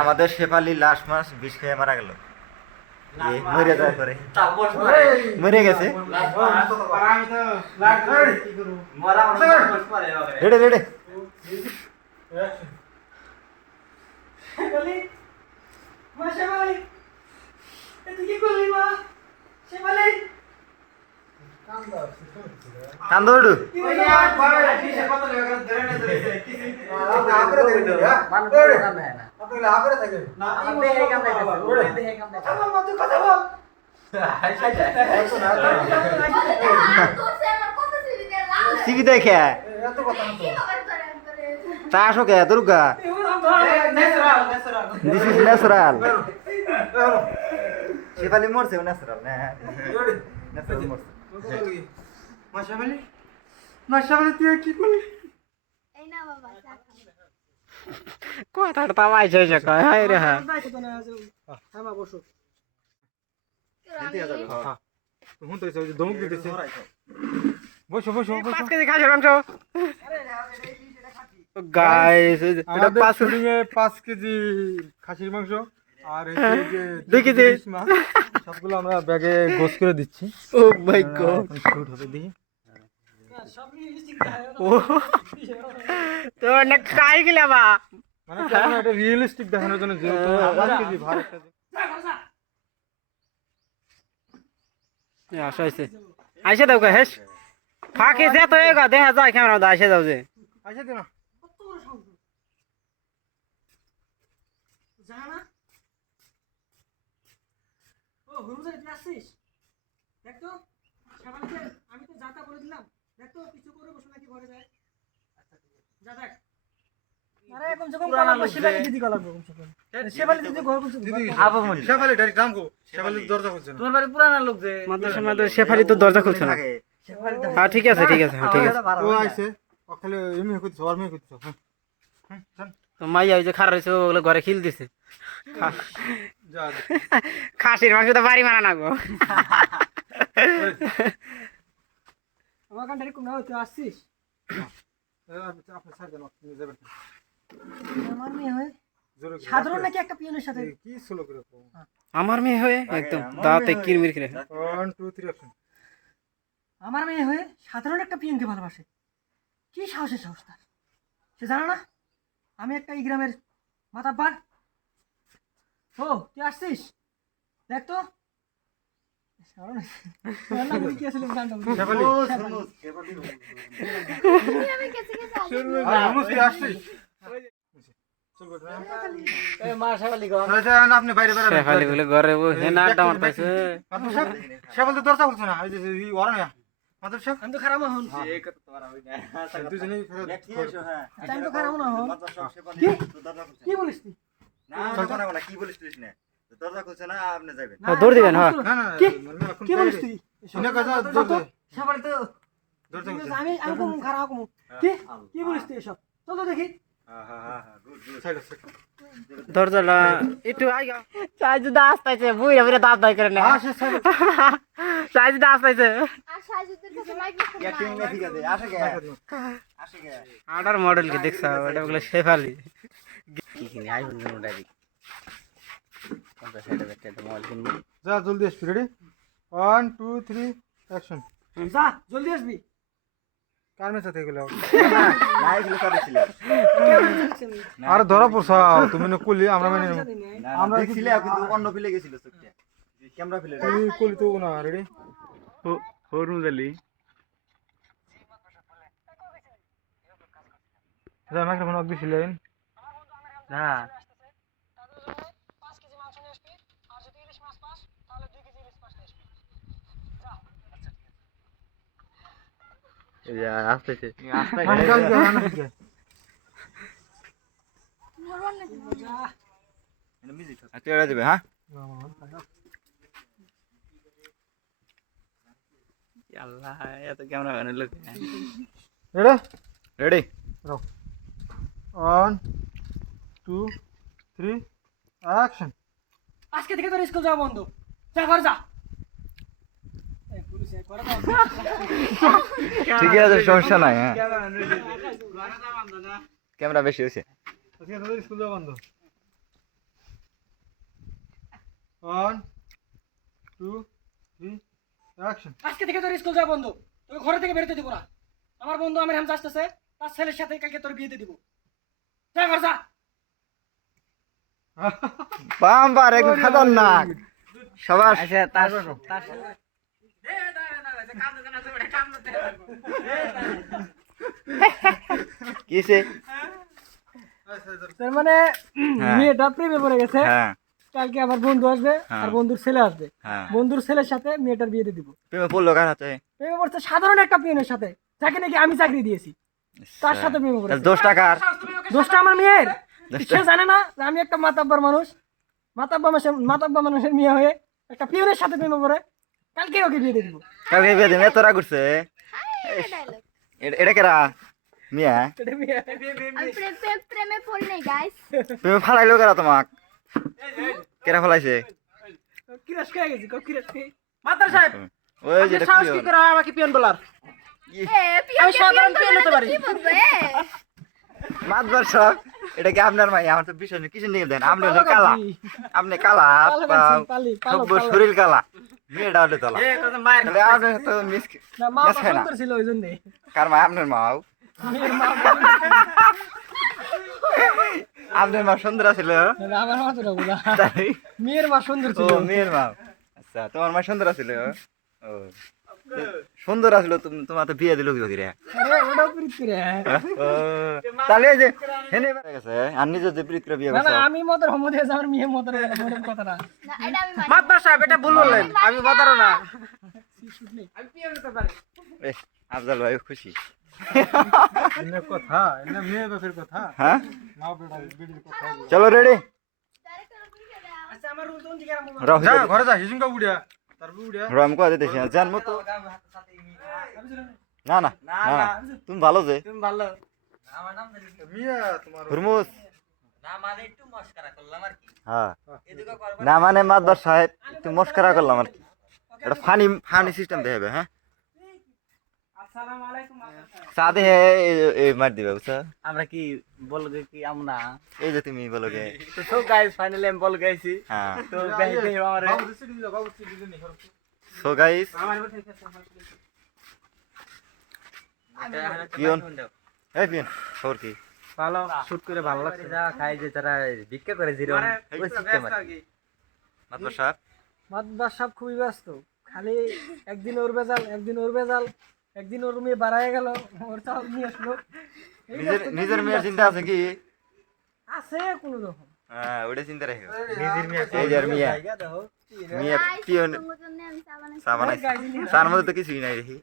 আমাদের শেফালি লাস্ট মাস বিষ খেয়ে মারা গেল, মরে যাওয়ার পরে মরে গেছে। রেডে রেডে কান্দোড়ু সিবি দেখে তা আসো কে Durga this is natural. Shefali মরছে ন্যাচারাল না, ন্যাচারাল মরছে। মাশাআল্লাহ তুই কি করলি? এই না বাবা কথাটা তো আইছে যে কয় হায় রে হ্যাঁ আমা বসো। চা হুন তো এই দমক দিতেছে। বসো বসো বসো। 5 কেজি খাসির মাংস গাইস, এটা 5 কেজি খাসির মাংস আর এই যে 2 কেজি মাছ সবগুলো আমরা ব্যাগে গোছ করে দিচ্ছি। ও মাই গড, শুট হবে দেখি। তো না কাই গিলা বা মানে কেমন এটা রিয়েলিস্টিক দেখানোর জন্য যেহেতু 5 কেজি ভার একটা আসো আইসে দাও কা হেস ফাঁকি যে তো এগা দেখা যায় ক্যামেরা দা আইসে দাও যে আচ্ছা দিন কত বড় সাউন্ড জানা না। ও হুরুজার তুই আসছিস? দেখ তো সাবানকে আমি তো যাতা করে দিলাম, দেখ তো কিছু করে বসে নাকি ঘরে যায়। আচ্ছা ঠিক আছে যা দেখ। আরে এখন যখন কলা শিবালি দিদি গলা কম সকল শিবালি দিদি ঘর করছে দিদি আবু মনি শেফালি ডাইরেক্ট নাম কো। শেফালি দরজা খুলছে না। তোমার বাড়ি পুরানা লোক যে মাদ্রাসা শেফালি তো দরজা খুলছে না। হ্যাঁ ঠিক আছে ঠিক আছে, হ্যাঁ ঠিক আছে। ও আইছে ও খালি এমনি কইছে আর মেয়ে কইছে। হ্যাঁ চল তো মাইয়া ওই যে খারাপ হয়েছে ওগুলো ঘরে খিল দিছে। যা খাসির মাংস তো বাড়ি মানা না গো। আমার কাছে এরকম না, তুই আসছিস? আপনি স্যার জানো আপনি যাবেন। আমার মেয়ে হয় জোরে সাধারণ নাকি একটা পিয়নের সাথে কি স্লো করে কো। আমার মেয়ে হয়ে একদম দাঁতে কিরমির করে 1 2 3 অ্যাকশন। আমার মেয়ে হয়ে সাধারণ একটা পিয়নকে ভালোবাসে, কি সাহসের সাহস তার, সে জানো না আমি একটা এই গ্রামের মাতাব্বার। ও তুই আসছিস? দেখ তো শেফালি আমি কেসে কেসে আসি আমুস কি আসছিস? চল বেটা। এই মা শাবালি গো আচ্ছা আপনি বাইরে বাইরে শেফালি বলে ঘরে বসে না আড্ডা মারতেছে। মাত্র সাহেব শেফালি তো দরজা খুলছে না। এই যে এই ওরা না মাত্র সাহেব আমি তো খারাপ হন এই কথা তো আর হই না। দুজনে কি এসো হ্যাঁ আমি তো খারাপ না হন। মাত্র সব শেফালি তো দরজা খুলছে কি বলিস তুই? না না কি বলিস তুই না, দরজা খুলছে না আপনি যাবেন। দৌড় দিবেন হ্যাঁ। না না কি? মানে এখন কি বলিস তুই? শুনে কথা দরজা শাবালি তো দরজা খুলছে। আমি কম খারাপ কম কি কি বলিস তুই এসব? চল তো দেখি। হ্যাঁ হ্যাঁ হ্যাঁ গুড গুড। সাইড সাইড দরজাটা একটু আইগা চাই যদি আসতেছে বুইরা বুইরা দাঁত দাই করে না। আসে সাইড চাই যদি আসতেছে আর সাজুদের কাছে মাইক্রোফোন ইয়া টিম ঠিক আছে আসে গে আসে গে আডার মডেল কি দেখছ এটা বলে শেফালি কি কিনে আইফোন কিনে ডাইরেক্ট কোনটা সাইডে একটা তো মোবাইল কিনবো। যা জলদি আসবি রেডি 1 2 3 অ্যাকশন। যা জলদি আসবি। কার মেয়ে সাথে গেল না এগুলো কথা ছিল আর ধরা পড়ছা তুমি না কুলি আমরা মানে আমরা দেখছিলে কিন্তু অন্য ফিলে গেছিল চোখটা ক্যামেরা ফিলে কুলি কুলি তো না রেডি হরুন জালি যা মাইক্রোফোন অফ দিছিলেন না 5 কেজি মাংস নিয়ে আসবি, আর যদি ইলিশ মাছ পাস তাহলে 2 কেজি ইলিশ মাছ নিয়ে আসবি। যা এই যে আসতেছে ধরবার নাকি যা এটা মিউজিক তুই এড়া দিবে হ্যাঁ আল্লাহ এত ক্যামেরা বানানো লোক রেডি রেডি 1 2 3 অ্যাকশন। আজকে থেকে তোর স্কুল যাওয়া বন্ধ, যা ঘরে যা। এই পুলিশ এই করে দাও। ঠিক আছে সমস্যা নাই হ্যাঁ ঘরে যা বন্ধ না। ক্যামেরা বেশি হয়েছে আজকে তোদের স্কুল যাওয়া বন্ধ 1 2 3 অ্যাকশন আজকে থেকে তোর স্কুল যাওয়া বন্ধ, তোকে ঘরে থেকে বেরোতে দিব না। আমার বন্ধু আমির হামজা আসতেছে, তার ছেলের সাথে কালকে তোর বিয়েতে দিব। যা ঘর যা। বাম্বার একদম খতরনাক সবার আচ্ছা তার কিসে তার মানে হ্যাঁ। মেয়েটা প্রেমে পড়ে গেছে, হ্যাঁ কালকে আমার বন্ধু আসবে হ্যাঁ। আর বন্ধুর ছেলে আসবে, হ্যাঁ বন্ধুর ছেলের সাথে মেয়েটার বিয়েতে দিব। প্রেমে পড়লো কার হাতে প্রেমে পড়ছে সাধারণ একটা পিয়নের সাথে, যাকে নাকি আমি চাকরি দিয়েছি, তার সাথে প্রেমে পড়েছে। 10 টাকার দোষটা আমার মেয়ের, দোষটা- সে জানে না যে আমি একটা মাতাব্বর মানুষ, মাতাব্বর মানুষের মেয়ে হয়ে একটা পিয়নের সাথে প্রেমে পড়ে, কালকে ওকে বিয়ে দিয়ে দিব। কালকে বিয়ে দিন এত রাগ করছে ডায়লগ এটা কেরা মিয়া এটা বিয়ে। আমি প্রেমে পড়ি নাই গাইস। প্রেমে ফালাইলো কেরা তোমাক কেরা ফালাইছে কিরাস খেয়ে গেছি, কিরাস খেয়ে। মাতার সাহেব ওই যে সাহস কি করে আমাকে পিয়ন বলার? আমি সাধারণ পিয়ন হতে পারি। কি বলবে? মাতবার সব এটা কি আপনার মাই আমার তো বিষয় নেই কিছু নিয়ে দেন আপনি হলো কালা আপনি কালা হাত কালো পা পেন্সিল, পালি, কালো, সব কালো। শরীর কালা মেয়েটা হলে তোলা মায়ের তাহলে আপনি তো মিস না, মা মিস খায় না পছন্দ ছিল ওই জন্যে। কার মা আপনার মাও মেয়ের মা আপনার মা সুন্দর ছিল না, আমার মা তো না বোঝা। তাই মেয়ের মা সুন্দর ও ছিল। মেয়ের মা আচ্ছা তোমার মা সুন্দর ছিল ও সুন্দর আসলো তোমার তো বিয়ে দিল কি রে আরে ওটাও প্রীত করে। ও, তাহলে এই যে হেনে বেড়ে গেছে আর নিজে যে প্রীত করে বিয়ে না না, করছে আমি মতের হমদে আছে, আমার মেয়ে মতের কথা না। না, এটা আমি মানি। মাতবার সাহেব এটা ভুল বললেন, আমি বতারও না। আমি পিয়ন হতে পারি। এ, আফজাল ভাই খুশি এনে কথা এনে মেয়ে বাপের কথা হ্যাঁ মা বেটা বিড়ির কথা চলো রেডি ডাইরেক্ট করে বুঝে দাও। আচ্ছা, আমার রুল তো দিকে রাখবো। রাও যা ঘরে যা হিজুঙ্গা উড়িয়া তারপর উড়িয়া রাম কো দিতেছি জানমো তো না না না না তুমি ভালো যে তুমি ভালো। মিয়া তোমার হুরমুস হ্যাঁ না মানে মাদবার সাহেব একটু মস্করা করলাম আর কি এটা ফানি ফানি সিস্টেম দেখাবে হ্যাঁ আসসালামু আলাইকুম। চা দেহে এই মার দিবে বুঝছো আমরা কি বলগে কি আমরা এই যে তুমি বলো গে তো সো গাইস ফাইনালি আমি বল গাইছি হ্যাঁ তো বেহিতে আমার বাবু সিডি দাও বাবু সিডি দিন সো গাইস পিয়ন এই পিয়ন খবর কি ভালো শুট করে ভালো লাগছে যা খাই যে তারা ভিক্ষা করে জিরো ওই সিস্টেম আর কি মাদবার সাহেব মাদবার সাহেব খুবই ব্যস্ত, খালি একদিন ওর বেজাল, একদিন ওর বেজাল, একদিন ওর মেয়ে বাড়ায় গেল, ওর চাল নিয়ে আসলো। এই নিজের ব্যস্ততা নিজের মেয়ের চিন্তা আছে কি আছে কোনো রকম। হ্যাঁ ওটা চিন্তা রেখো নিজের মেয়ে এই যে আর মিয়া মিয়া গাইস, পিয়ন তোমার জন্য আমি চা বানাইছি। চা বানাইছি চার মধ্যে তো কিছুই নাই দেখি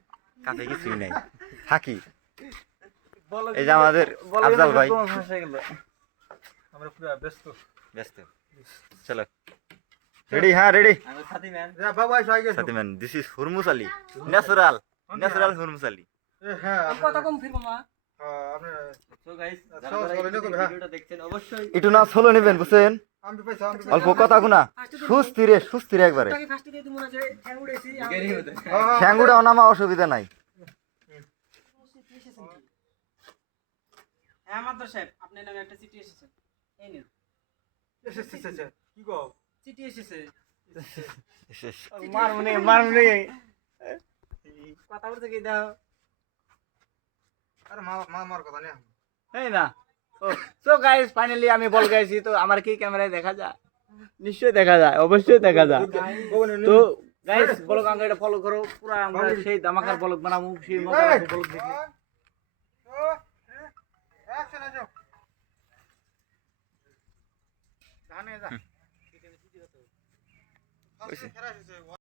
কাছে কিছুই নাই থাকি এই যে আমাদের আফজাল ভাই আমরা পুরো ব্যস্ত ব্যস্ত চলো রেডি হ্যাঁ রেডি আমি সাথী ম্যান যা বাবু আইসো আগে সাথী man this is Hurmus Ali natural natural Hurmus Ali এ হ্যাঁ আর কথা কম ফিরবো মা। আপনি সো গাইস যারা যারা এই ভিডিওটা দেখছেন অবশ্যই একটু না সোলো নেবেন বুঝছেন আমি পয়সা অল্প কথা গুনা সুস্থিরে একবারে ওটাকে ফার্স্টে দিয়ে দিমু না যে ঠ্যাং উড়েছি। গেরি হতে ঠ্যাঙ্গুটা অনামা অসুবিধা নাই হ্যাঁ মাদ্রাস সাহেব আপনার নামে একটা চিঠি এসেছে এই নিন কি গো চিঠি এসেছে শেষ। মারমুনি কথা বলতে কি দাও আরে মা মা মার কথা নেই এই না ও সো গাইস ফাইনালি আমি বল গাইছি তো আমার কি ক্যামেরায় দেখা যায় নিশ্চয়ই দেখা যায় অবশ্যই দেখা যায় তো গাইস ব্লগ আঙ্গা এটা ফলো করো পুরো আমরা সেই ধামাকার ব্লগ বানাবো সেই মজার ব্লগ দেখি অ্যাকশন আছো জানে যা হইছে। খেলা শেষ